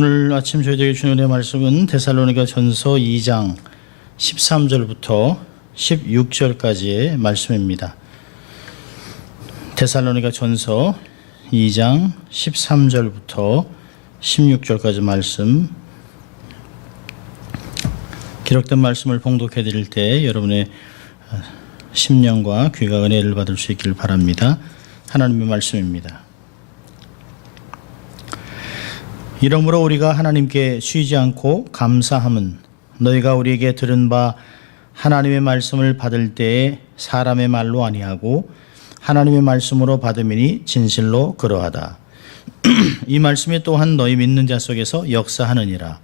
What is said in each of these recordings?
오늘 아침 저희들에게 주는 은혜의 말씀은 데살로니가 전서 2장 13절부터 16절까지의 말씀입니다. 데살로니가 전서 2장 13절부터 16절까지 말씀, 기록된 말씀을 봉독해 드릴 때 여러분의 심령과 귀가 은혜를 받을 수 있기를 바랍니다. 하나님의 말씀입니다. 이러므로 우리가 하나님께 쉬지 않고 감사함은 너희가 우리에게 들은 바 하나님의 말씀을 받을 때에 사람의 말로 아니하고 하나님의 말씀으로 받음이니 진실로 그러하다. 이 말씀이 또한 너희 믿는 자 속에서 역사하느니라.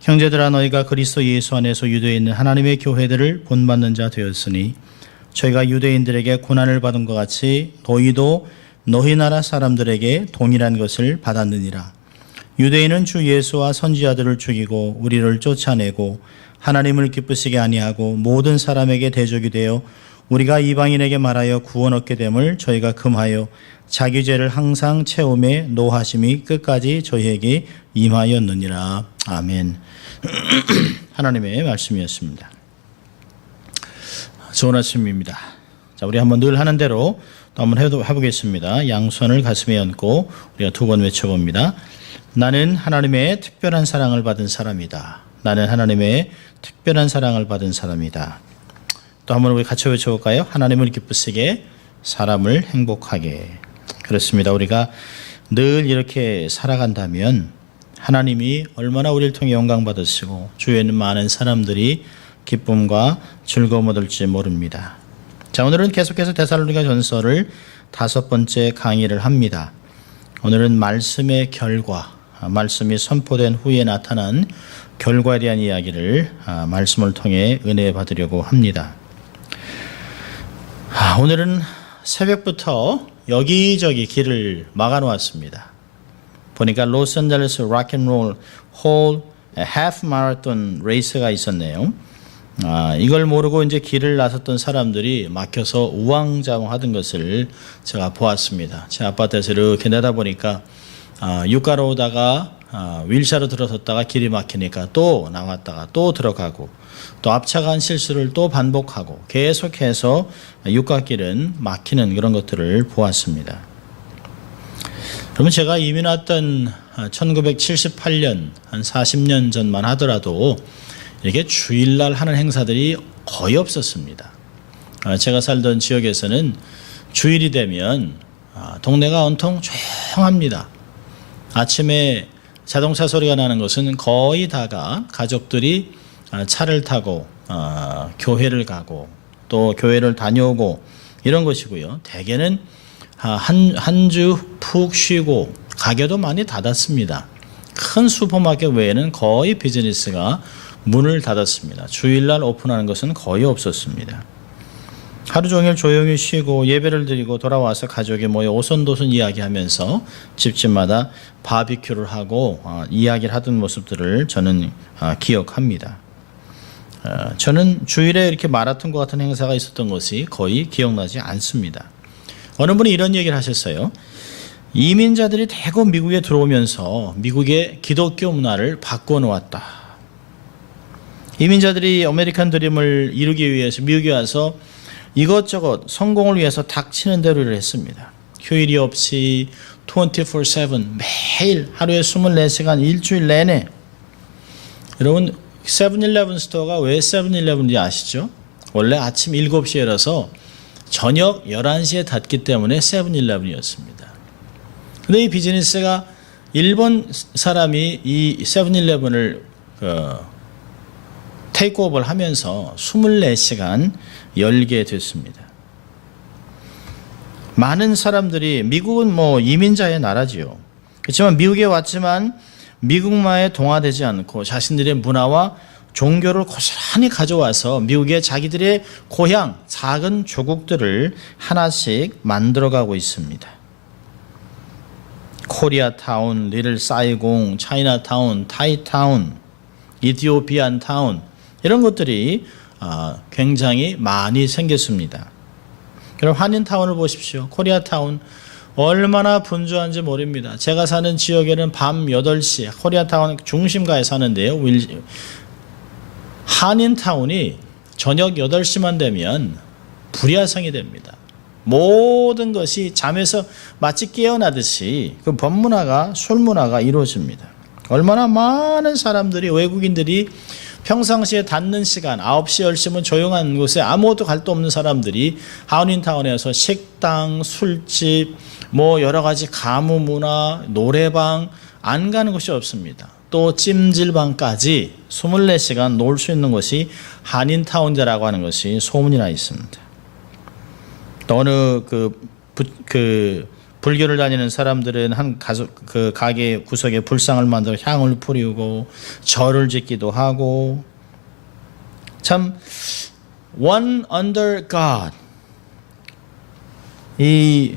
형제들아, 너희가 그리스도 예수 안에서 유대에 있는 하나님의 교회들을 본받는 자 되었으니 저희가 유대인들에게 고난을 받은 것 같이 너희도 너희 나라 사람들에게 동일한 것을 받았느니라. 유대인은 주 예수와 선지자들을 죽이고 우리를 쫓아내고 하나님을 기쁘시게 아니하고 모든 사람에게 대적이 되어 우리가 이방인에게 말하여 구원 얻게 됨을 저희가 금하여 자기 죄를 항상 채움에 노하심이 끝까지 저희에게 임하였느니라. 아멘. 하나님의 말씀이었습니다. 좋은 아침입니다. 자, 우리 한번 늘 하는 대로 또 한번 해보겠습니다. 양손을 가슴에 얹고 우리가 두 번 외쳐봅니다. 나는 하나님의 특별한 사랑을 받은 사람이다. 나는 하나님의 특별한 사랑을 받은 사람이다. 또 한번 우리 같이 외쳐볼까요? 하나님을 기쁘시게, 사람을 행복하게. 그렇습니다. 우리가 늘 이렇게 살아간다면 하나님이 얼마나 우리를 통해 영광 받으시고 주위에는 많은 사람들이 기쁨과 즐거움 얻을지 모릅니다. 자, 오늘은 계속해서 데살로니가 전서를 5번째 강의를 합니다. 오늘은 말씀의 결과, 말씀이 선포된 후에 나타난 결과에 대한 이야기를 말씀을 통해 은혜 받으려고 합니다. 오늘은 새벽부터 여기저기 길을 막아놓았습니다. 보니까 로스앤젤레스 락앤롤 홀 하프 마라톤 레이스가 있었네요. 이걸 모르고 이제 길을 나섰던 사람들이 막혀서 우왕좌왕하던 것을 제가 보았습니다. 제 아파트에서 이렇게 내다보니까 유가로 오다가 휠체어로 들어섰다가 길이 막히니까 또 나왔다가 또 들어가고 또 앞차가 한 실수를 또 반복하고 계속해서 육가길은 막히는 그런 것들을 보았습니다. 그러면 제가 이민 왔던 1978년 한 40년 전만 하더라도 이렇게 주일날 하는 행사들이 거의 없었습니다. 제가 살던 지역에서는 주일이 되면 동네가 온통 조용합니다. 아침에 자동차 소리가 나는 것은 거의 다가 가족들이 차를 타고 교회를 가고 또 교회를 다녀오고 이런 것이고요. 대개는 한 주 푹 쉬고 가게도 많이 닫았습니다. 큰 슈퍼마켓 외에는 거의 비즈니스가 문을 닫았습니다. 주일날 오픈하는 것은 거의 없었습니다. 하루 종일 조용히 쉬고 예배를 드리고 돌아와서 가족이 모여 오손도손 이야기하면서 집집마다 바비큐를 하고 이야기를 하던 모습들을 저는 기억합니다. 저는 주일에 이렇게 마라톤과 같은 행사가 있었던 것이 거의 기억나지 않습니다. 어느 분이 이런 얘기를 하셨어요. 이민자들이 대거 미국에 들어오면서 미국의 기독교 문화를 바꿔놓았다. 이민자들이 아메리칸 드림을 이루기 위해서 미국에 와서 이것저것 성공을 위해서 닥치는 대로 일을 했습니다. 휴일이 없이 24/7 매일 하루에 24시간 일주일 내내. 여러분, 세븐일레븐 스토어가 왜 세븐일레븐인지 아시죠? 원래 아침 7시에 열어서 저녁 11시에 닫기 때문에 세븐일레븐이었습니다. 근데 이 비즈니스가 일본 사람이 이 세븐일레븐을 테이크오버를 하면서 24시간 열게 됐습니다. 많은 사람들이, 미국은 뭐 이민자의 나라지요. 그렇지만 미국에 왔지만 미국만에 동화되지 않고 자신들의 문화와 종교를 고스란히 가져와서 미국의 자기들의 고향, 작은 조국들을 하나씩 만들어가고 있습니다. 코리아타운, 리틀 사이공, 차이나타운, 타이타운, 이티오피안 타운, 이런 것들이 굉장히 많이 생겼습니다. 그럼 한인타운을 보십시오. 코리아타운, 얼마나 분주한지 모릅니다. 제가 사는 지역에는 밤 8시, 코리아타운 중심가에 사는데요. 한인타운이 저녁 8시만 되면 불야성이 됩니다. 모든 것이 잠에서 마치 깨어나듯이 그 법문화가, 술문화가 이루어집니다. 얼마나 많은 사람들이, 외국인들이 평상시에 닫는 시간 9시, 10시면 조용한 곳에 아무것도 갈 데 없는 사람들이 한인타운에서 식당, 술집, 뭐 여러 가지 가무 문화, 노래방 안 가는 곳이 없습니다. 또 찜질방까지 24시간 놀 수 있는 곳이 한인타운이라고 하는 것이 소문이 나 있습니다. 또 어느 불교를 다니는 사람들은 한 가게 구석에 불상을 만들어 향을 뿌리고 절을 짓기도 하고, 참 one under God, 이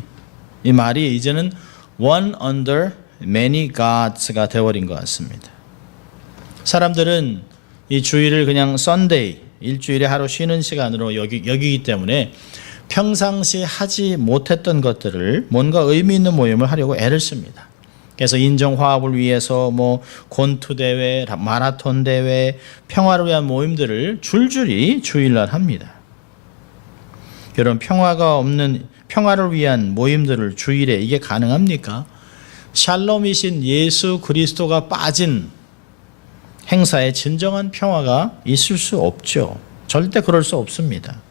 말이 이제는 one under many gods가 되어버린 것 같습니다. 사람들은 이 주일을 그냥 Sunday, 일주일에 하루 쉬는 시간으로 여기기 때문에 평상시 하지 못했던 것들을 뭔가 의미 있는 모임을 하려고 애를 씁니다. 그래서 인정화합을 위해서 뭐 권투 대회, 마라톤 대회, 평화를 위한 모임들을 줄줄이 주일날 합니다. 이런 평화를 위한 모임들을 주일에 이게 가능합니까? 샬롬이신 예수 그리스도가 빠진 행사에 진정한 평화가 있을 수 없죠. 절대 그럴 수 없습니다.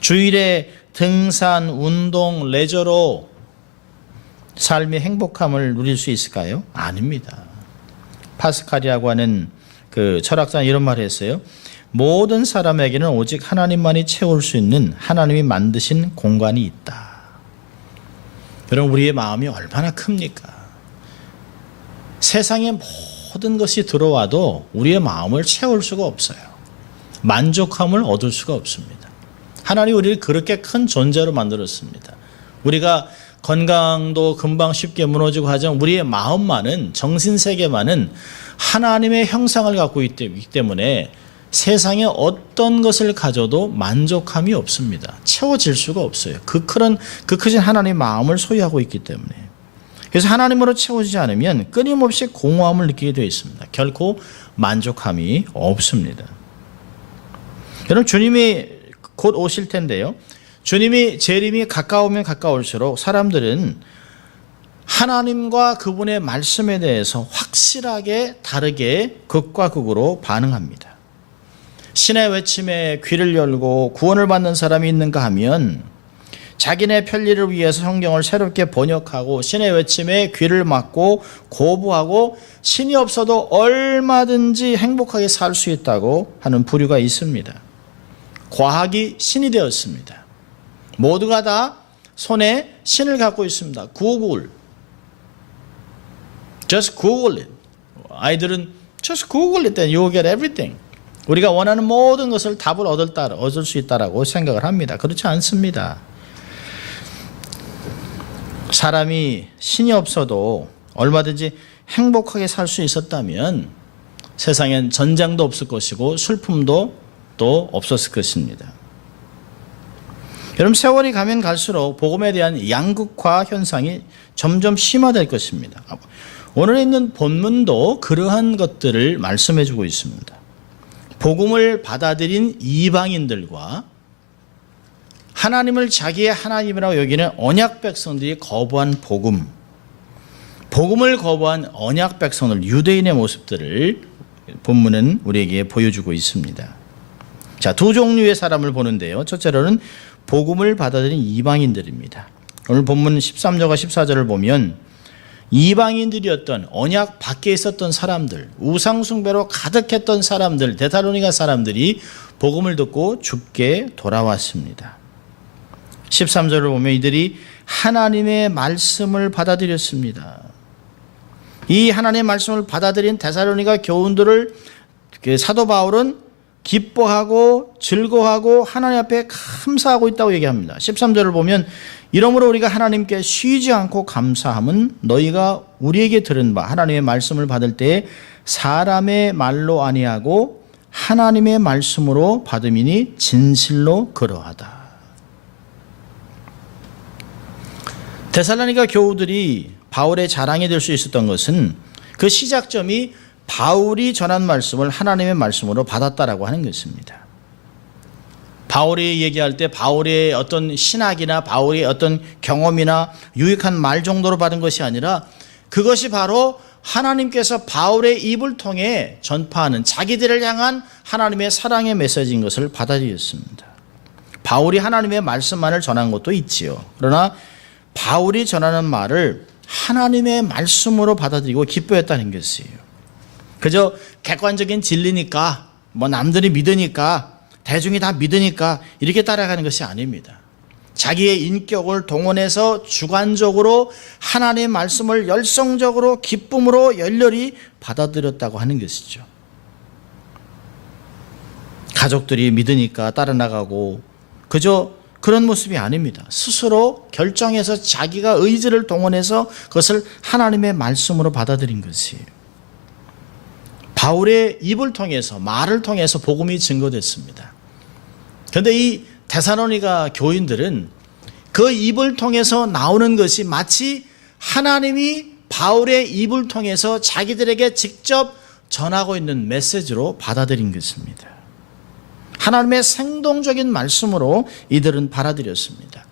주일에 등산, 운동, 레저로 삶의 행복함을 누릴 수 있을까요? 아닙니다. 파스칼이라고 하는 그 철학자는 이런 말을 했어요. 모든 사람에게는 오직 하나님만이 채울 수 있는 하나님이 만드신 공간이 있다. 여러분, 우리의 마음이 얼마나 큽니까? 세상에 모든 것이 들어와도 우리의 마음을 채울 수가 없어요. 만족함을 얻을 수가 없습니다. 하나님이 우리를 그렇게 큰 존재로 만들었습니다. 우리가 건강도 금방 쉽게 무너지고 하지만 우리의 마음만은, 정신세계만은 하나님의 형상을 갖고 있기 때문에 세상에 어떤 것을 가져도 만족함이 없습니다. 채워질 수가 없어요. 그 크신 하나님의 마음을 소유하고 있기 때문에. 그래서 하나님으로 채워지지 않으면 끊임없이 공허함을 느끼게 되어 있습니다. 결코 만족함이 없습니다. 여러분, 주님이 곧 오실 텐데요. 주님이 재림이 가까우면 가까울수록 사람들은 하나님과 그분의 말씀에 대해서 확실하게 다르게 극과 극으로 반응합니다. 신의 외침에 귀를 열고 구원을 받는 사람이 있는가 하면 자기네 편리를 위해서 성경을 새롭게 번역하고 신의 외침에 귀를 막고 고부하고 신이 없어도 얼마든지 행복하게 살 수 있다고 하는 부류가 있습니다. 과학이 신이 되었습니다. 모두가 다 손에 신을 갖고 있습니다. 구글, just Google it. 아이들은 just Google it and you get everything. 우리가 원하는 모든 것을 답을 얻을 수 있다라고 생각을 합니다. 그렇지 않습니다. 사람이 신이 없어도 얼마든지 행복하게 살 수 있었다면 세상엔 전쟁도 없을 것이고 슬픔도 또 없었을 것입니다. 여러분, 세월이 가면 갈수록 복음에 대한 양극화 현상이 점점 심화될 것입니다. 오늘 있는 본문도 그러한 것들을 말씀해 주고 있습니다. 복음을 받아들인 이방인들과 하나님을 자기의 하나님이라고 여기는 언약 백성들이 거부한 복음을 거부한 언약 백성들, 유대인의 모습들을 본문은 우리에게 보여주고 있습니다. 자, 두 종류의 사람을 보는데요. 첫째로는 복음을 받아들인 이방인들입니다. 오늘 본문 13절과 14절을 보면 이방인들이었던, 언약 밖에 있었던 사람들, 우상숭배로 가득했던 사람들, 데살로니가 사람들이 복음을 듣고 죽게 돌아왔습니다. 13절을 보면 이들이 하나님의 말씀을 받아들였습니다. 이 하나님의 말씀을 받아들인 데살로니가 교훈들을 사도 바울은 기뻐하고 즐거워하고 하나님 앞에 감사하고 있다고 얘기합니다. 13절을 보면 이러므로 우리가 하나님께 쉬지 않고 감사함은 너희가 우리에게 들은 바 하나님의 말씀을 받을 때에 사람의 말로 아니하고 하나님의 말씀으로 받음이니 진실로 그러하다. 데살로니가 교우들이 바울의 자랑이 될 수 있었던 것은 그 시작점이 바울이 전한 말씀을 하나님의 말씀으로 받았다라고 하는 것입니다. 바울이 얘기할 때 바울의 어떤 신학이나 바울의 어떤 경험이나 유익한 말 정도로 받은 것이 아니라 그것이 바로 하나님께서 바울의 입을 통해 전파하는 자기들을 향한 하나님의 사랑의 메시지인 것을 받아들였습니다. 바울이 하나님의 말씀만을 전한 것도 있지요. 그러나 바울이 전하는 말을 하나님의 말씀으로 받아들이고 기뻐했다는 것이에요. 그저 객관적인 진리니까 뭐 남들이 믿으니까 대중이 다 믿으니까 이렇게 따라가는 것이 아닙니다. 자기의 인격을 동원해서 주관적으로 하나님의 말씀을 열성적으로 기쁨으로 열렬히 받아들였다고 하는 것이죠. 가족들이 믿으니까 따라 나가고 그저 그런 모습이 아닙니다. 스스로 결정해서 자기가 의지를 동원해서 그것을 하나님의 말씀으로 받아들인 것이에요. 바울의 입을 통해서 말을 통해서 복음이 증거됐습니다. 그런데 이 데살로니가 교인들은 그 입을 통해서 나오는 것이 마치 하나님이 바울의 입을 통해서 자기들에게 직접 전하고 있는 메시지로 받아들인 것입니다. 하나님의 생동적인 말씀으로 이들은 받아들였습니다.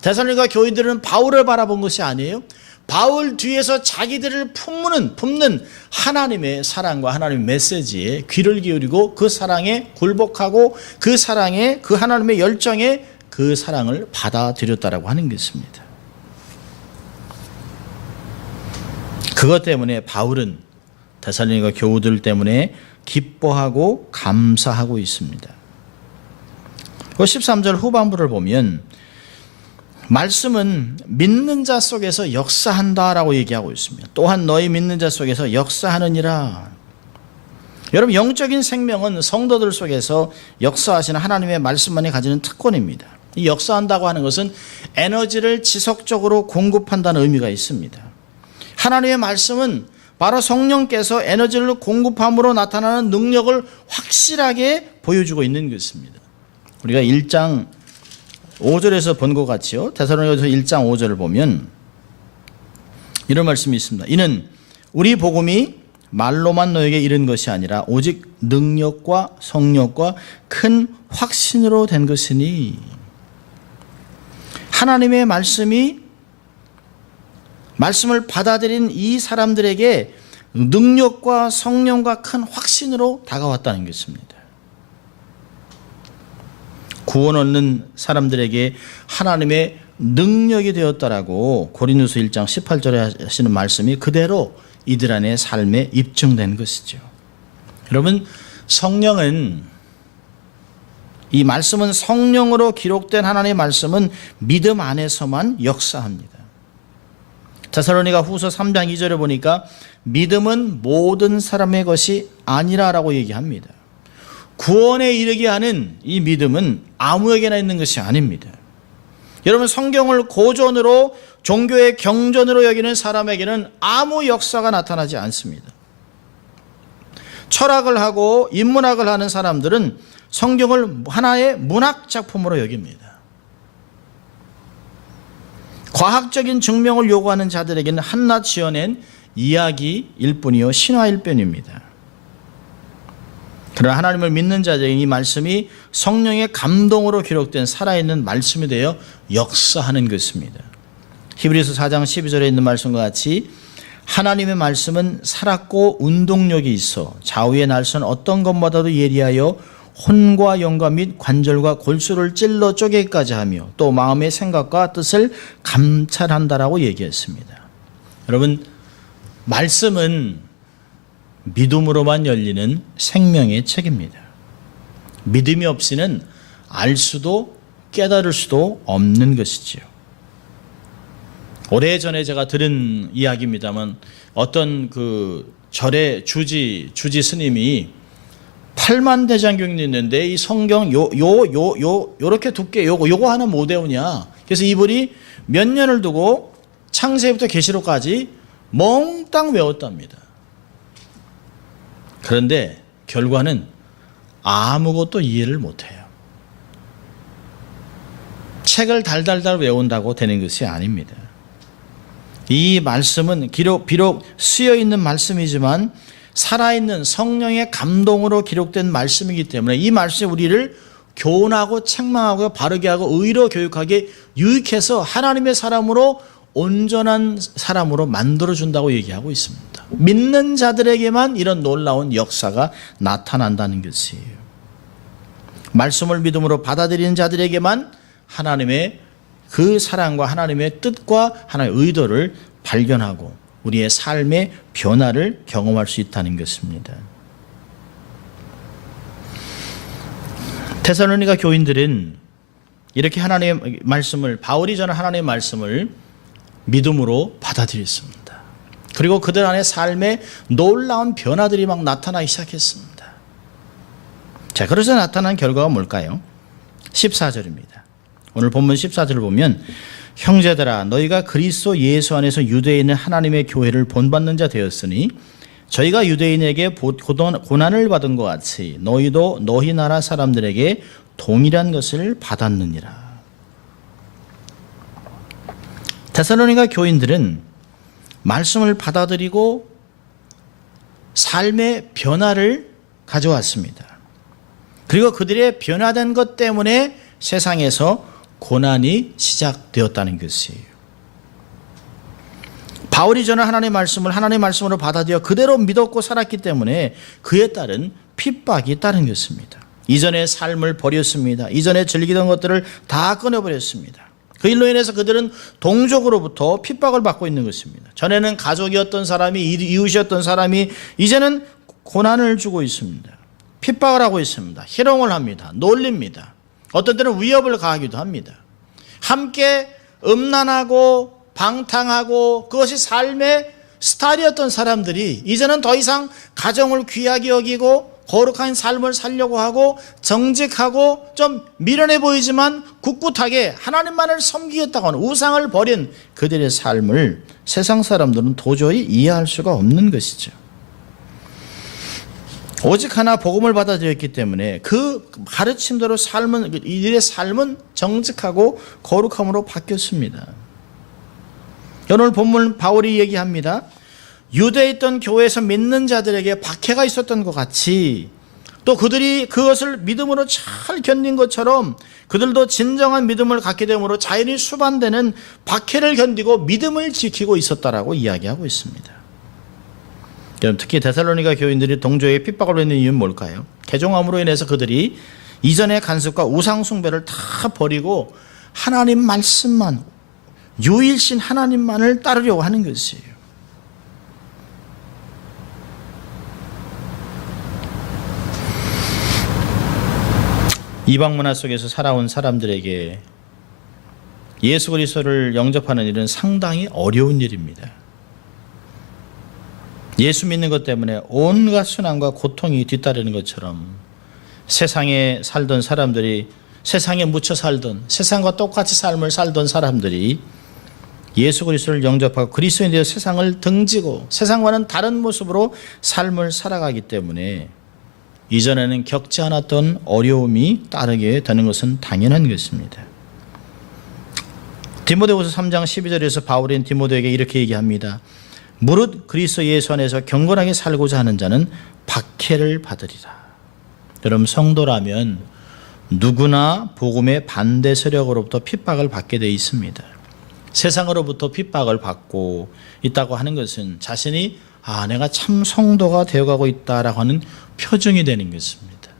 데살로니가 교인들은 바울을 바라본 것이 아니에요. 바울 뒤에서 자기들을 품는 하나님의 사랑과 하나님의 메시지에 귀를 기울이고 그 사랑에 굴복하고 그 사랑에 그 하나님의 열정에 그 사랑을 받아들였다라고 하는 것입니다. 그것 때문에 바울은 데살로니가 교우들 때문에 기뻐하고 감사하고 있습니다. 13절 후반부를 보면 말씀은 믿는 자 속에서 역사한다라고 얘기하고 있습니다. 또한 너희 믿는 자 속에서 역사하느니라. 여러분, 영적인 생명은 성도들 속에서 역사하시는 하나님의 말씀만이 가지는 특권입니다. 이 역사한다고 하는 것은 에너지를 지속적으로 공급한다는 의미가 있습니다. 하나님의 말씀은 바로 성령께서 에너지를 공급함으로 나타나는 능력을 확실하게 보여주고 있는 것입니다. 우리가 1장 5절에서 본 것 같이요. 데살로니가서 1장 5절을 보면 이런 말씀이 있습니다. 이는 우리 복음이 말로만 너에게 이른 것이 아니라 오직 능력과 성령과 큰 확신으로 된 것이니. 하나님의 말씀을 받아들인 이 사람들에게 능력과 성령과 큰 확신으로 다가왔다는 것입니다. 구원 얻는 사람들에게 하나님의 능력이 되었다라고 고린도서 1장 18절에 하시는 말씀이 그대로 이들 안의 삶에 입증된 것이죠. 여러분, 이 말씀은 성령으로 기록된 하나님의 말씀은 믿음 안에서만 역사합니다. 데살로니가 후서 3장 2절에 보니까 믿음은 모든 사람의 것이 아니라라고 얘기합니다. 구원에 이르게 하는 이 믿음은 아무에게나 있는 것이 아닙니다. 여러분, 성경을 고전으로 종교의 경전으로 여기는 사람에게는 아무 역사가 나타나지 않습니다. 철학을 하고 인문학을 하는 사람들은 성경을 하나의 문학 작품으로 여깁니다. 과학적인 증명을 요구하는 자들에게는 한낱 지어낸 이야기일 뿐이요 신화일 뿐입니다. 그러나 하나님을 믿는 자들에게 이 말씀이 성령의 감동으로 기록된 살아있는 말씀이 되어 역사하는 것입니다. 히브리서 4장 12절에 있는 말씀과 같이 하나님의 말씀은 살았고 운동력이 있어 좌우의 날선 어떤 것보다도 예리하여 혼과 영과 및 관절과 골수를 찔러 쪼개기까지 하며 또 마음의 생각과 뜻을 감찰한다라고 얘기했습니다. 여러분, 말씀은 믿음으로만 열리는 생명의 책입니다. 믿음이 없이는 알 수도 깨달을 수도 없는 것이지요. 오래전에 제가 들은 이야기입니다만 어떤 그 절의 주지 스님이 8만 대장경이 있는데 이 성경 요렇게 두께 요거 하나 못 외우냐. 그래서 이분이 몇 년을 두고 창세부터 계시록까지 몽땅 외웠답니다. 그런데 결과는 아무것도 이해를 못해요. 책을 달달달 외운다고 되는 것이 아닙니다. 이 말씀은 비록 쓰여 있는 말씀이지만 살아있는 성령의 감동으로 기록된 말씀이기 때문에 이 말씀이 우리를 교훈하고 책망하고 바르게 하고 의로 교육하게 유익해서 하나님의 사람으로 온전한 사람으로 만들어준다고 얘기하고 있습니다. 믿는 자들에게만 이런 놀라운 역사가 나타난다는 것이에요. 말씀을 믿음으로 받아들이는 자들에게만 하나님의 그 사랑과 하나님의 뜻과 하나님의 의도를 발견하고 우리의 삶의 변화를 경험할 수 있다는 것입니다. 데살로니가 교인들은 이렇게 하나님의 말씀을, 바울이 전한 하나님의 말씀을 믿음으로 받아들였습니다. 그리고 그들 안에 삶의 놀라운 변화들이 막 나타나기 시작했습니다. 자, 그래서 나타난 결과가 뭘까요? 14절입니다. 오늘 본문 14절을 보면 형제들아 너희가 그리스도 예수 안에서 유대에 있는 하나님의 교회를 본받는 자 되었으니 저희가 유대인에게 고난을 받은 것 같이 너희도 너희 나라 사람들에게 동일한 것을 받았느니라. 데살로니가 교인들은 말씀을 받아들이고 삶의 변화를 가져왔습니다. 그리고 그들의 변화된 것 때문에 세상에서 고난이 시작되었다는 것이에요. 바울이 전한 하나님의 말씀을 하나님의 말씀으로 받아들여 그대로 믿었고 살았기 때문에 그에 따른 핍박이 따른 것입니다. 이전의 삶을 버렸습니다. 이전에 즐기던 것들을 다 끊어버렸습니다. 그 일로 인해서 그들은 동족으로부터 핍박을 받고 있는 것입니다. 전에는 가족이었던 사람이, 이웃이었던 사람이 이제는 고난을 주고 있습니다. 핍박을 하고 있습니다. 희롱을 합니다. 놀립니다. 어떤 때는 위협을 가하기도 합니다. 함께 음란하고 방탕하고 그것이 삶의 스타일이었던 사람들이 이제는 더 이상 가정을 귀하게 여기고 거룩한 삶을 살려고 하고 정직하고 좀 미련해 보이지만 꿋꿋하게 하나님만을 섬기겠다고 하는 우상을 버린 그들의 삶을 세상 사람들은 도저히 이해할 수가 없는 것이죠. 오직 하나 복음을 받아들였기 때문에 그 가르침대로 이들의 삶은 정직하고 거룩함으로 바뀌었습니다. 오늘 본문 바울이 얘기합니다. 유대에 있던 교회에서 믿는 자들에게 박해가 있었던 것 같이 또 그들이 그것을 믿음으로 잘 견딘 것처럼 그들도 진정한 믿음을 갖게 되므로 자연히 수반되는 박해를 견디고 믿음을 지키고 있었다라고 이야기하고 있습니다. 특히 데살로니가 교인들이 동조에 핍박을 받는 이유는 뭘까요? 개종함으로 인해서 그들이 이전의 간습과 우상 숭배를 다 버리고 하나님 말씀만, 유일신 하나님만을 따르려고 하는 것이에요. 이방 문화 속에서 살아온 사람들에게 예수 그리스도를 영접하는 일은 상당히 어려운 일입니다. 예수 믿는 것 때문에 온갖 순환과 고통이 뒤따르는 것처럼 세상에 살던 사람들이, 세상에 묻혀 살던, 세상과 똑같이 삶을 살던 사람들이 예수 그리스도를 영접하고 그리스도에 대해 세상을 등지고 세상과는 다른 모습으로 삶을 살아가기 때문에 이전에는 겪지 않았던 어려움이 따르게 되는 것은 당연한 것입니다. 디모데후서 3장 12절에서 바울은 디모데에게 이렇게 얘기합니다. 무릇 그리스도 예수 안에서 경건하게 살고자 하는 자는 박해를 받으리라. 여러분, 성도라면 누구나 복음의 반대 세력으로부터 핍박을 받게 되어 있습니다. 세상으로부터 핍박을 받고 있다고 하는 것은 자신이 내가 참 성도가 되어가고 있다라고 하는 표정이 되는 것입니다.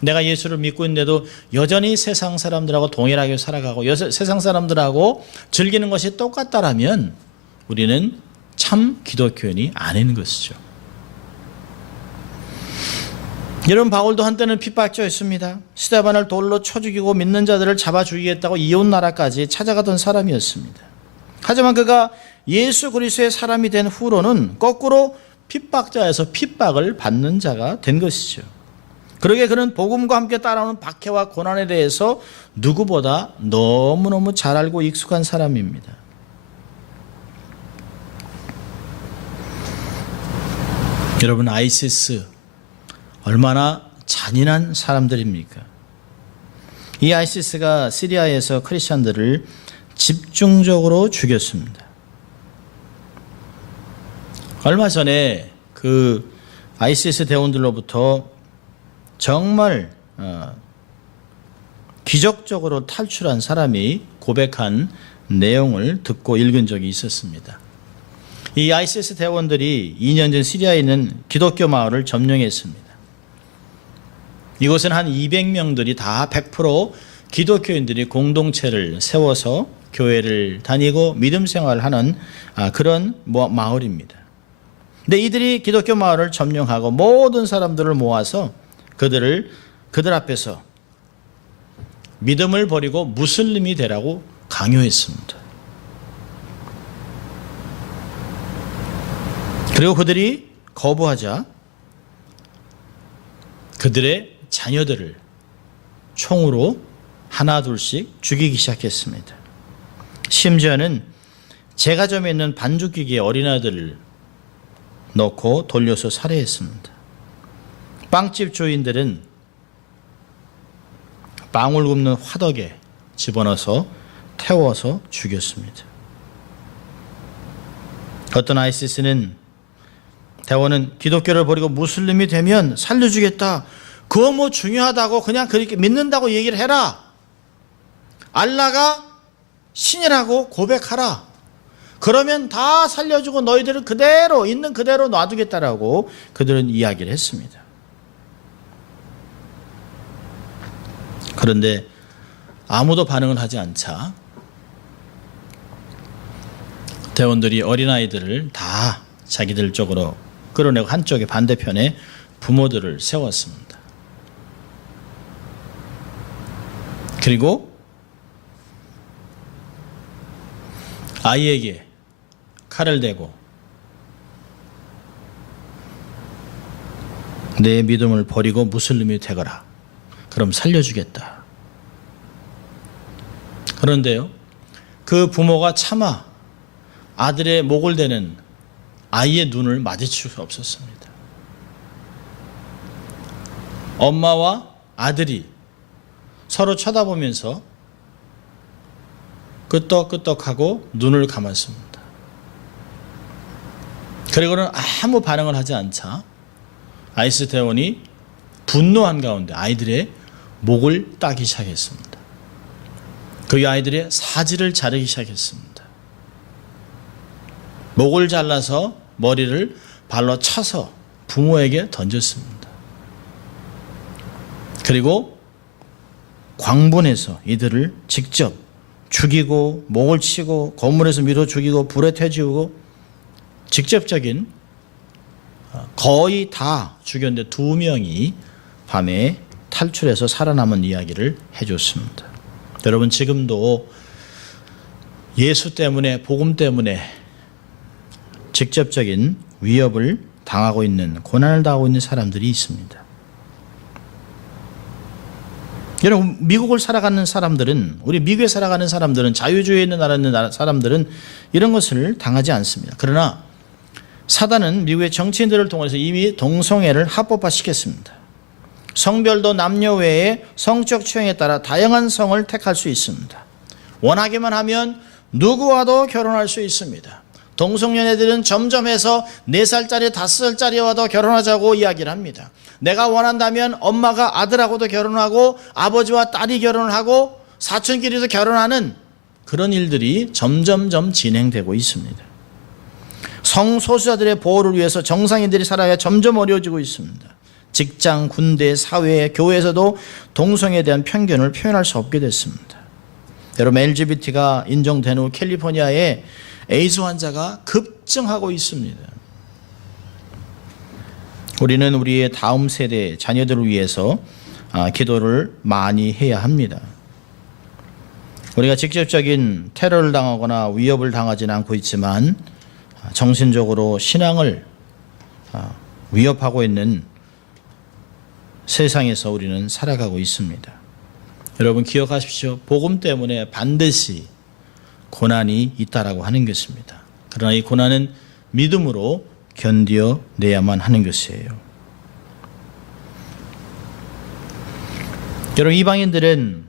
내가 예수를 믿고 있는데도 여전히 세상 사람들하고 동일하게 살아가고 세상 사람들하고 즐기는 것이 똑같다라면 우리는 참 기독교인이 아닌 것이죠. 여러분, 바울도 한때는 핍박자였습니다. 스데반을 돌로 쳐 죽이고 믿는 자들을 잡아 죽이겠다고 이웃 나라까지 찾아가던 사람이었습니다. 하지만 그가 예수 그리스도의 사람이 된 후로는 거꾸로 핍박자에서 핍박을 받는 자가 된 것이죠. 그러게 그는 복음과 함께 따라오는 박해와 고난에 대해서 누구보다 너무너무 잘 알고 익숙한 사람입니다. 여러분, 아이시스 얼마나 잔인한 사람들입니까? 이 아이시스가 시리아에서 크리스천들을 집중적으로 죽였습니다. 얼마 전에 그 ISIS 대원들로부터 정말 기적적으로 탈출한 사람이 고백한 내용을 듣고 읽은 적이 있었습니다. 이 ISIS 대원들이 2년 전 시리아에 있는 기독교 마을을 점령했습니다. 이곳은 한 200명들이 다 100% 기독교인들이 공동체를 세워서 교회를 다니고 믿음 생활을 하는 그런 마을입니다. 근데 이들이 기독교 마을을 점령하고 모든 사람들을 모아서 그들 앞에서 믿음을 버리고 무슬림이 되라고 강요했습니다. 그리고 그들이 거부하자 그들의 자녀들을 총으로 하나 둘씩 죽이기 시작했습니다. 심지어는 제과점에 있는 반죽기계에 어린아이들을 넣고 돌려서 살해했습니다. 빵집 주인들은 빵을 굽는 화덕에 집어넣어서 태워서 죽였습니다. 어떤 ISIS는 대원은 기독교를 버리고 무슬림이 되면 살려주겠다. 그거 뭐 중요하다고 그냥 그렇게 믿는다고 얘기를 해라. 알라가 신이라고 고백하라. 그러면 다 살려주고 너희들은 그대로 있는 그대로 놔두겠다라고 그들은 이야기를 했습니다. 그런데 아무도 반응을 하지 않자 대원들이 어린아이들을 다 자기들 쪽으로 끌어내고 한쪽에 반대편에 부모들을 세웠습니다. 그리고 아이에게 칼을 대고 내 믿음을 버리고 무슬림이 되거라. 그럼 살려주겠다. 그런데요, 그 부모가 차마 아들의 목을 대는 아이의 눈을 마주칠 수 없었습니다. 엄마와 아들이 서로 쳐다보면서 끄떡끄떡하고 눈을 감았습니다. 그리고는 아무 반응을 하지 않자 ISIS 대원이 분노한 가운데 아이들의 목을 따기 시작했습니다. 그 아이들의 사지를 자르기 시작했습니다. 목을 잘라서 머리를 발로 쳐서 부모에게 던졌습니다. 그리고 광분해서 이들을 직접 죽이고 목을 치고 건물에서 밀어 죽이고 불에 태우고 직접적인 거의 다 죽였는데 2명이 밤에 탈출해서 살아남은 이야기를 해줬습니다. 여러분, 지금도 예수 때문에 복음 때문에 직접적인 위협을 당하고 있는 고난을 당하고 있는 사람들이 있습니다. 여러분, 미국을 살아가는 사람들은 우리 미국에 살아가는 사람들은 자유주의에 있는 나라에 있는 사람들은 이런 것을 당하지 않습니다. 그러나 사단은 미국의 정치인들을 통해서 이미 동성애를 합법화시켰습니다. 성별도 남녀 외에 성적 취향에 따라 다양한 성을 택할 수 있습니다. 원하기만 하면 누구와도 결혼할 수 있습니다. 동성연애들은 점점 해서 4살짜리 5살짜리와도 결혼하자고 이야기를 합니다. 내가 원한다면 엄마가 아들하고도 결혼하고 아버지와 딸이 결혼을 하고 사촌끼리도 결혼하는 그런 일들이 점점점 진행되고 있습니다. 성소수자들의 보호를 위해서 정상인들이 살아야 점점 어려워지고 있습니다. 직장, 군대, 사회, 교회에서도 동성애에 대한 편견을 표현할 수 없게 됐습니다. 여러분, LGBT가 인정된 후 캘리포니아에 에이즈 환자가 급증하고 있습니다. 우리는 우리의 다음 세대 자녀들을 위해서 기도를 많이 해야 합니다. 우리가 직접적인 테러를 당하거나 위협을 당하지는 않고 있지만 정신적으로 신앙을 위협하고 있는 세상에서 우리는 살아가고 있습니다. 여러분, 기억하십시오. 복음 때문에 반드시 고난이 있다라고 하는 것입니다. 그러나 이 고난은 믿음으로 견뎌내야만 하는 것이에요. 여러분, 이방인들은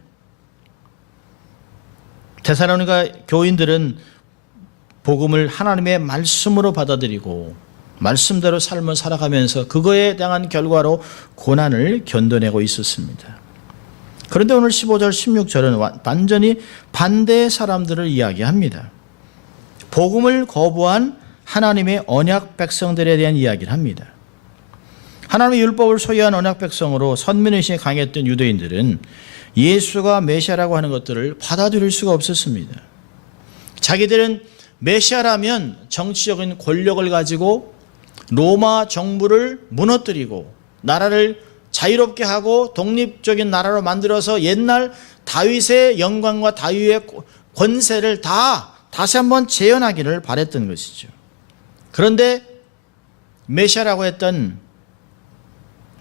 데살로니가 교인들은 복음을 하나님의 말씀으로 받아들이고 말씀대로 삶을 살아가면서 그거에 대한 결과로 고난을 견뎌내고 있었습니다. 그런데 오늘 15절, 16절은 완전히 반대의 사람들을 이야기합니다. 복음을 거부한 하나님의 언약 백성들에 대한 이야기를 합니다. 하나님의 율법을 소유한 언약 백성으로 선민의식이 강했던 유대인들은 예수가 메시아라고 하는 것들을 받아들일 수가 없었습니다. 자기들은 메시아라면 정치적인 권력을 가지고 로마 정부를 무너뜨리고 나라를 자유롭게 하고 독립적인 나라로 만들어서 옛날 다윗의 영광과 다윗의 권세를 다시 한번 재현하기를 바랬던 것이죠. 그런데 메시아라고 했던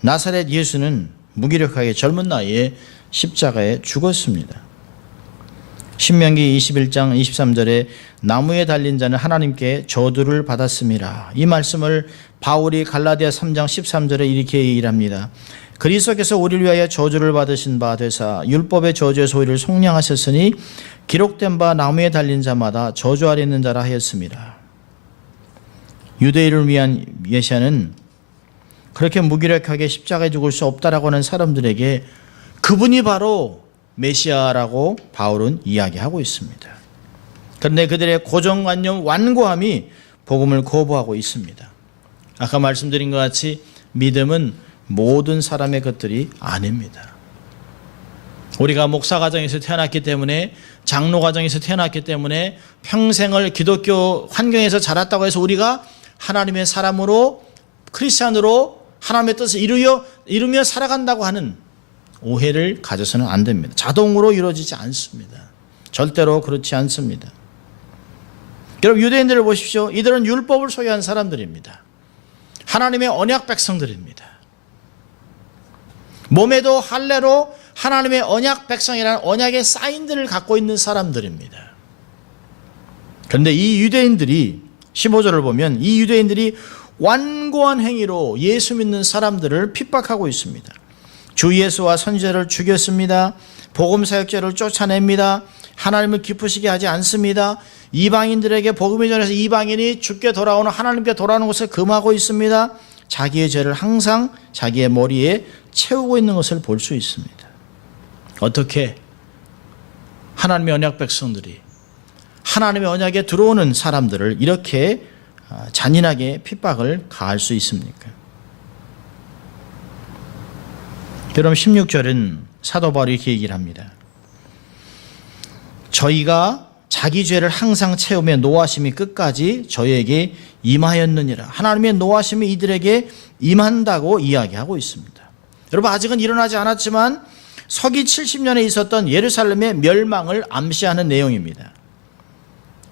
나사렛 예수는 무기력하게 젊은 나이에 십자가에 죽었습니다. 신명기 21장 23절에 나무에 달린 자는 하나님께 저주를 받았음이라. 이 말씀을 바울이 갈라디아 3장 13절에 이렇게 얘기를 합니다. 그리스도께서 우리를 위하여 저주를 받으신 바 되사 율법의 저주에서 우리를 속량하셨으니 기록된 바 나무에 달린 자마다 저주 아래 있는 자라 하였습니다. 유대인을 위한 메시아는 그렇게 무기력하게 십자가에 죽을 수 없다라고 하는 사람들에게 그분이 바로 메시아라고 바울은 이야기하고 있습니다. 그런데 그들의 고정관념 완고함이 복음을 거부하고 있습니다. 아까 말씀드린 것 같이 믿음은 모든 사람의 것들이 아닙니다. 우리가 목사 가정에서 태어났기 때문에 장로 가정에서 태어났기 때문에 평생을 기독교 환경에서 자랐다고 해서 우리가 하나님의 사람으로 크리스찬으로 하나님의 뜻을 이루며 살아간다고 하는 오해를 가져서는 안 됩니다. 자동으로 이루어지지 않습니다. 절대로 그렇지 않습니다. 여러분 유대인들을 보십시오. 이들은 율법을 소유한 사람들입니다. 하나님의 언약 백성들입니다. 몸에도 할례로 하나님의 언약 백성이라는 언약의 사인들을 갖고 있는 사람들입니다. 그런데 이 유대인들이 15절을 보면 이 유대인들이 완고한 행위로 예수 믿는 사람들을 핍박하고 있습니다. 주 예수와 선지자를 죽였습니다. 복음 사역자를 쫓아냅니다. 하나님을 기쁘시게 하지 않습니다. 이방인들에게 복음을 전해서 이방인이 죽게 돌아오는 하나님께 돌아오는 것을 금하고 있습니다. 자기의 죄를 항상 자기의 머리에 채우고 있는 것을 볼 수 있습니다. 어떻게 하나님의 언약 백성들이 하나님의 언약에 들어오는 사람들을 이렇게 잔인하게 핍박을 가할 수 있습니까? 여러분 16절은 사도 바울이 이렇게 얘기를 합니다. 저희가 자기 죄를 항상 채우며 노하심이 끝까지 저희에게 임하였느니라. 하나님의 노하심이 이들에게 임한다고 이야기하고 있습니다. 여러분 아직은 일어나지 않았지만 서기 70년에 있었던 예루살렘의 멸망을 암시하는 내용입니다.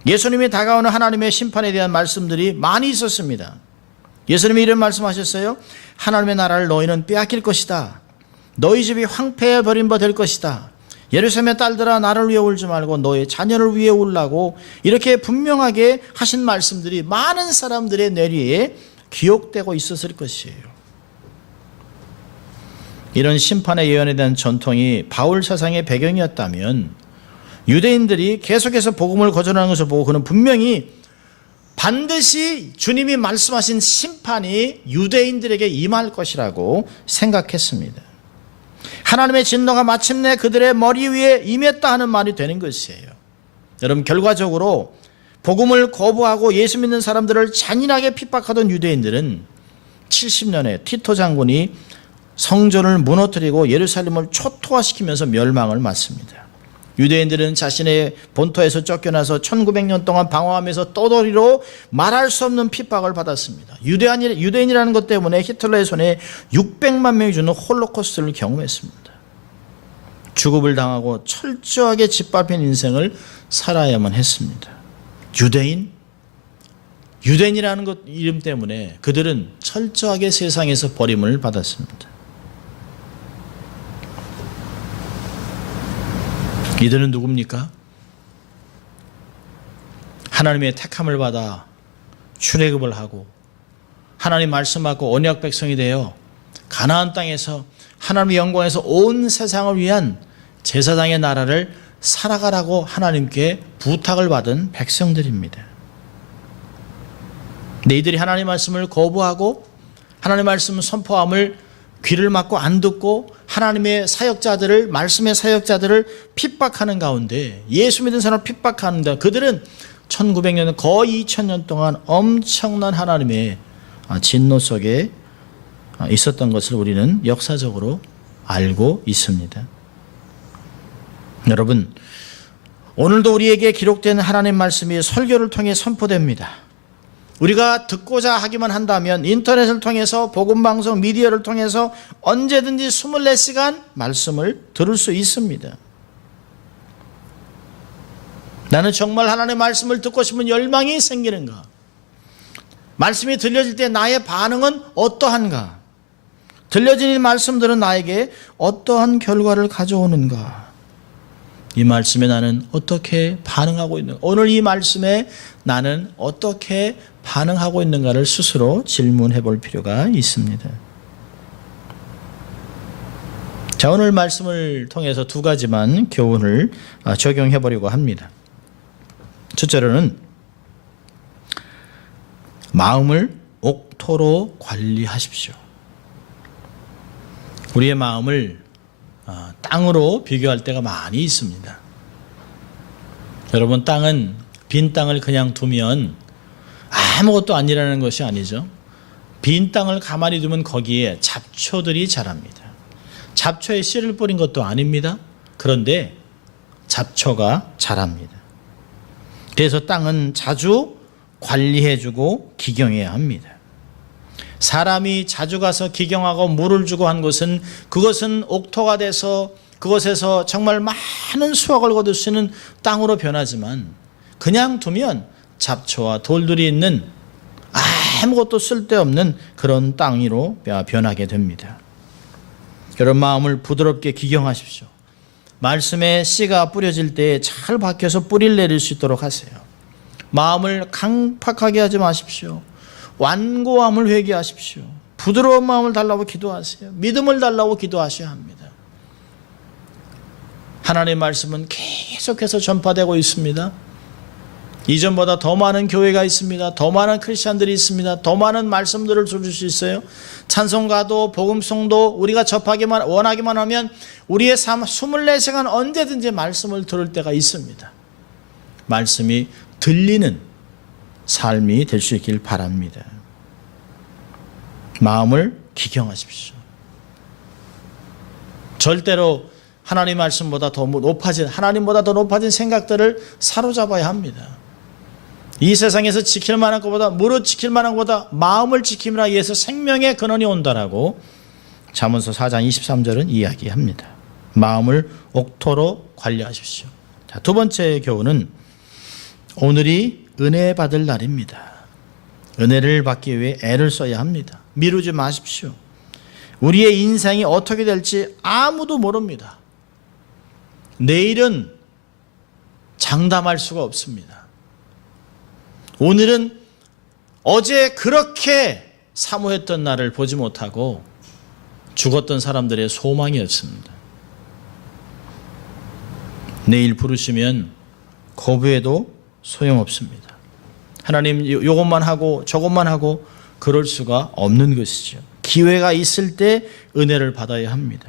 예수님이 다가오는 하나님의 심판에 대한 말씀들이 많이 있었습니다. 예수님이 이런 말씀하셨어요. 하나님의 나라를 너희는 빼앗길 것이다. 너희 집이 황폐해 버린 바 될 것이다. 예루살렘의 딸들아 나를 위해 울지 말고 너의 자녀를 위해 울라고 이렇게 분명하게 하신 말씀들이 많은 사람들의 뇌리에 기억되고 있었을 것이에요. 이런 심판의 예언에 대한 전통이 바울 사상의 배경이었다면 유대인들이 계속해서 복음을 거절하는 것을 보고 그는 분명히 반드시 주님이 말씀하신 심판이 유대인들에게 임할 것이라고 생각했습니다. 하나님의 진노가 마침내 그들의 머리 위에 임했다 하는 말이 되는 것이에요. 여러분 결과적으로 복음을 거부하고 예수 믿는 사람들을 잔인하게 핍박하던 유대인들은 70년에 티토 장군이 성전을 무너뜨리고 예루살렘을 초토화시키면서 멸망을 맞습니다. 유대인들은 자신의 본토에서 쫓겨나서 1900년 동안 방황하면서 떠돌이로 말할 수 없는 핍박을 받았습니다. 유대인이라는 것 때문에 히틀러의 손에 600만 명이 주는 홀로코스트를 경험했습니다. 죽음을 당하고 철저하게 짓밟힌 인생을 살아야만 했습니다. 유대인이라는 것 이름 때문에 그들은 철저하게 세상에서 버림을 받았습니다. 이들은 누굽니까? 하나님의 택함을 받아 출애굽을 하고 하나님 말씀하고 언약 백성이 되어 가나안 땅에서 하나님의 영광에서 온 세상을 위한 제사장의 나라를 살아가라고 하나님께 부탁을 받은 백성들입니다. 너희들이 하나님 말씀을 거부하고 하나님 말씀 선포함을 귀를 막고 안 듣고 하나님의 사역자들을, 말씀의 사역자들을 핍박하는 가운데, 예수 믿은 사람을 핍박하는데, 그들은 1900년, 거의 2000년 동안 엄청난 하나님의 진노 속에 있었던 것을 우리는 역사적으로 알고 있습니다. 여러분, 오늘도 우리에게 기록된 하나님 말씀이 설교를 통해 선포됩니다. 우리가 듣고자 하기만 한다면 인터넷을 통해서, 복음방송, 미디어를 통해서 언제든지 24시간 말씀을 들을 수 있습니다. 나는 정말 하나님의 말씀을 듣고 싶은 열망이 생기는가? 말씀이 들려질 때 나의 반응은 어떠한가? 들려진 이 말씀들은 나에게 어떠한 결과를 가져오는가? 이 말씀에 나는 어떻게 반응하고 있는가? 오늘 이 말씀에 나는 어떻게 반응하고 있는가를 스스로 질문해 볼 필요가 있습니다. 자, 오늘 말씀을 통해서 두 가지만 교훈을 적용해 보려고 합니다. 첫째로는 마음을 옥토로 관리하십시오. 우리의 마음을 땅으로 비교할 때가 많이 있습니다. 여러분, 땅은, 빈 땅을 그냥 두면 아무것도 안 일하는 것이 아니죠. 빈 땅을 가만히 두면 거기에 잡초들이 자랍니다. 잡초에 씨를 뿌린 것도 아닙니다. 그런데 잡초가 자랍니다. 그래서 땅은 자주 관리해주고 기경해야 합니다. 사람이 자주 가서 기경하고 물을 주고 한 곳은, 그것은 옥토가 돼서 그곳에서 정말 많은 수확을 거둘 수 있는 땅으로 변하지만, 그냥 두면 잡초와 돌들이 있는 아무것도 쓸데없는 그런 땅으로 변하게 됩니다. 여러분, 마음을 부드럽게 기경하십시오. 말씀에 씨가 뿌려질 때 잘 박혀서 뿌리를 내릴 수 있도록 하세요. 마음을 강팍하게 하지 마십시오. 완고함을 회개하십시오. 부드러운 마음을 달라고 기도하세요. 믿음을 달라고 기도하셔야 합니다. 하나님의 말씀은 계속해서 전파되고 있습니다. 이전보다 더 많은 교회가 있습니다. 더 많은 크리스찬들이 있습니다. 더 많은 말씀들을 들을 수 있어요. 찬송가도 복음송도 우리가 접하기만, 원하기만 하면 우리의 삶 24시간 언제든지 말씀을 들을 때가 있습니다. 말씀이 들리는 삶이 될 수 있길 바랍니다. 마음을 기경하십시오. 절대로 하나님 말씀보다 더 높아진, 하나님보다 더 높아진 생각들을 사로잡아야 합니다. 이 세상에서 지킬 만한 것보다, 무릇 지킬 만한 것보다 마음을 지킴이라 위해서 생명의 근원이 온다라고 잠언서 4장 23절은 이야기합니다. 마음을 옥토로 관리하십시오. 자, 두 번째 교훈은 오늘이 은혜 받을 날입니다. 은혜를 받기 위해 애를 써야 합니다. 미루지 마십시오. 우리의 인생이 어떻게 될지 아무도 모릅니다. 내일은 장담할 수가 없습니다. 오늘은 어제 그렇게 사모했던 날을 보지 못하고 죽었던 사람들의 소망이었습니다. 내일 부르시면 거부해도 소용없습니다. 하나님 이것만 하고 저것만 하고 그럴 수가 없는 것이죠. 기회가 있을 때 은혜를 받아야 합니다.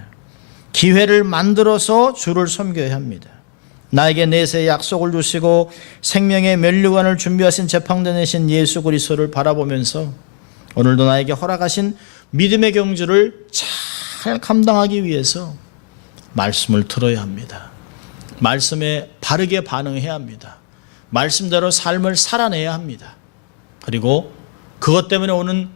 기회를 만들어서 주를 섬겨야 합니다. 나에게 내세의 약속을 주시고 생명의 면류관을 준비하신 재판되신 예수 그리스도를 바라보면서 오늘도 나에게 허락하신 믿음의 경주를 잘 감당하기 위해서 말씀을 들어야 합니다. 말씀에 바르게 반응해야 합니다. 말씀대로 삶을 살아내야 합니다. 그리고 그것 때문에 오는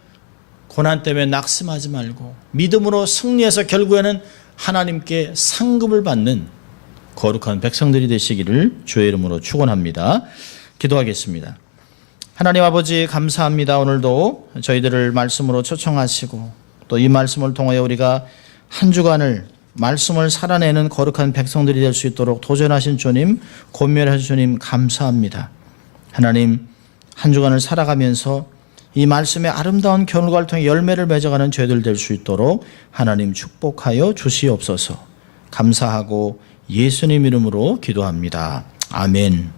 고난 때문에 낙심하지 말고 믿음으로 승리해서 결국에는 하나님께 상급을 받는 거룩한 백성들이 되시기를 주의 이름으로 축원합니다. 기도하겠습니다. 하나님 아버지, 감사합니다. 오늘도 저희들을 말씀으로 초청하시고 또 이 말씀을 통하여 우리가 한 주간을 말씀을 살아내는 거룩한 백성들이 될 수 있도록 도전하신 주님, 권면하신 주님 감사합니다. 하나님, 한 주간을 살아가면서 이 말씀의 아름다운 결과를 통해 열매를 맺어가는 저희들 될 수 있도록 하나님 축복하여 주시옵소서. 감사하고 예수님 이름으로 기도합니다. 아멘.